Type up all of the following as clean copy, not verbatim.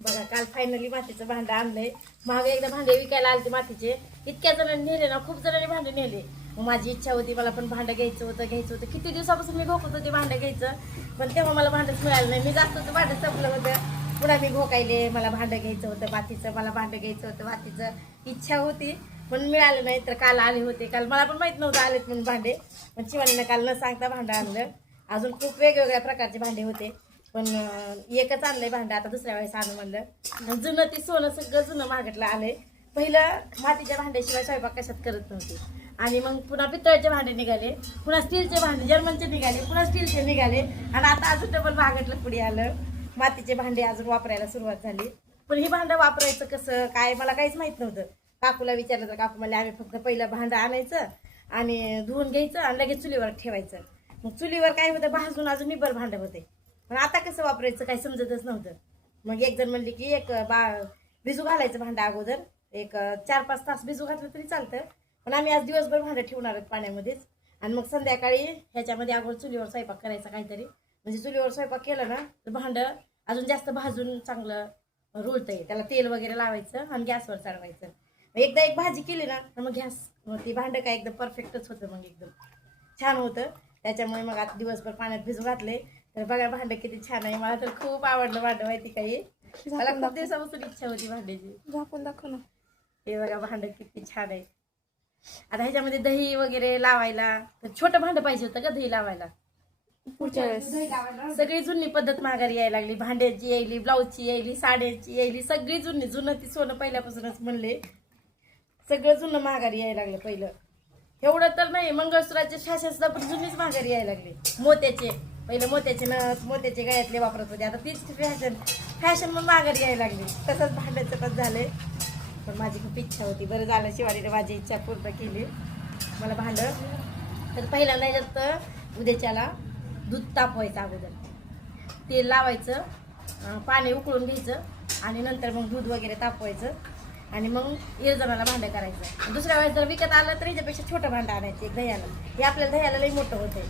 बघा काल फायनली मातीचं भांडं आणलंय. मागे एकदा भांडे विकायला आले मातीचे, इतक्या जणांनी नेले ना, खूप जणांनी भांडे नेले. मग माझी इच्छा होती मला पण भांडं घ्यायचं होतं. किती दिवसापासून मी घोकत होते भांडं घ्यायचं, पण तेव्हा मला भांडंच मिळालं नाही. मी जास्त होतं भांडं संपलं होतं, पुन्हा मी घोकायले. मला भांडं घ्यायचं होतं मातीचं, इच्छा होती पण मिळालं नाही. तर काल आले होते. काल मला पण माहित नव्हतं आलेत म्हणून भांडे, पण शिवानीनं काल न सांगता भांडं आणलं. अजून खूप वेगवेगळ्या प्रकारचे भांडे होते, पण एकच आणलंय भांडं. आता दुसऱ्या वेळेस आणू म्हणलं. जुनं ती सोनं सगळं जुनं मागटलं आलंय. पहिलं मातीच्या भांड्याशिवाय स्वयंपाक कशात करत नव्हती, आणि मग पुन्हा पितळेचे भांडे निघाले, पुन्हा स्टीलचे भांडे जर्मनचे निघाले, पुन्हा स्टीलचे निघाले, आणि आता अजून डबल मागटलं पुढे आलं. मातीचे भांडे अजून वापरायला सुरुवात झाली. पण ही भांडं वापरायचं कसं काय मला काहीच माहित नव्हतं. काकूला विचारलं तर काकू म्हणले आम्ही फक्त पहिलं भांडं आणायचं आणि धुवून घ्यायचं आणि लगेच चुलीवर ठेवायचं. मग चुलीवर काय होतं, भाजून अजून निबर भांडं होते. पण आता कसं वापरायचं काही समजतच नव्हतं. मग एक जण म्हणले की भिजू घालायचं भांडं अगोदर, एक 4-5 तास भिजू घातलं तरी चालतं. पण आम्ही आज दिवसभर भांडं ठेवणार आहोत पाण्यामध्येच, आणि मग संध्याकाळी ह्याच्यामध्ये अगोदर चुलीवर स्वयंपाक करायचा काहीतरी. म्हणजे चुलीवर स्वयंपाक केलं ना तर भांडं अजून जास्त भाजून चांगलं रुळतंय. त्याला तेल वगैरे लावायचं आणि गॅसवर चढवायचं. एकदा एक भाजी केली ना तर मग ती भांडं काय एकदम परफेक्टच होतं, मग एकदम छान होतं. त्याच्यामुळे मग आता दिवसभर पाण्यात भिजू घातले. तर बघा भांडं किती छान आहे. मला तर खूप आवडलं भांडं, माहिती काही मला खूप दिवसापासून इच्छा होती भांड्याची. झाकून दाखव ना. हे बघा भांडं किती छान आहे. आता ह्याच्यामध्ये दही वगैरे लावायला तर छोटं भांडं पाहिजे होतं का दही लावायला. पुढच्या वेळेस सगळी जुनी पद्धत माघारी यायला लागली. भांड्याची यायली, ब्लाऊजची यायली, साड्याची यायली, सगळी जुनं ती सोनं पहिल्यापासूनच म्हणले सगळं जुनं माघारी यायला लागलं. पहिलं एवढं तर नाही, मंगळसूत्राचे फॅशन सुद्धा पण जुनीच माघारी यायला लागले. मोत्याचे पहिलं मोत्याचे नथ, मोत्याचे गळ्यातले वापरत होते, आता तीच फॅशन मग माघारी यायला लागली. तसंच भांड्याचं पण झालंय. पण माझी खूप इच्छा होती, बरं झालं शिवानीने माझी इच्छा पूर्ण केली. मला भांडं तर पहिल्यांदा जास्त उद्याच्याला दूध तापवायचं, अगोदर तेल लावायचं, पाणी उकळून घ्यायचं, आणि नंतर मग दूध वगैरे तापवायचं, आणि मग इरजणाला भांडं करायचं. दुसऱ्या वेळेस जर विकत आलं तर ह्याच्यापेक्षा छोटं भांडं आणायचं एक दह्याला. हे आपल्याला दह्याला लई मोठं होतंय.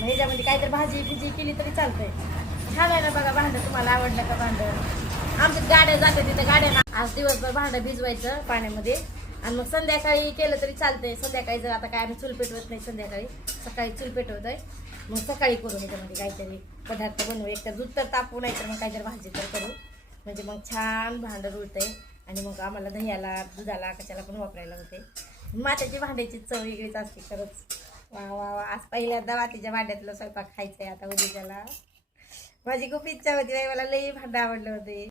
मग ह्याच्यामध्ये काहीतरी भाजी केली तरी चालतंय. छान आहे ना बघा भांडं. तुम्हाला आवडलं का भांडं? आमच्या गाड्या जातात तिथं, गाड्यांना आज दिवसभर भांडं भिजवायचं पाण्यामध्ये, आणि मग संध्याकाळी केलं तरी चालतंय. संध्याकाळी जर आता काय आम्ही चूल पेटवत नाही, संध्याकाळी सकाळी चूल पेटवतोय, मग सकाळी करू ह्याच्यामध्ये काहीतरी पदार्थ बनवू. एक तर दूध तर तापवू, नाही तर मग काहीतरी भाजी तर करू. म्हणजे मग छान भांडं रुळतंय, आणि मग आम्हाला दह्याला, दुधाला, कशाला पण वापरायला होते. मातीची भांड्याची चव वेगळीच असते खरंच. वा वा वा, आज पहिल्यांदा मातीच्या भांड्यातलं स्वयंपाक खायचंय आता उद्याच्याला. माझी खूप इच्छा होती, मला लई भांडं आवडलं होते.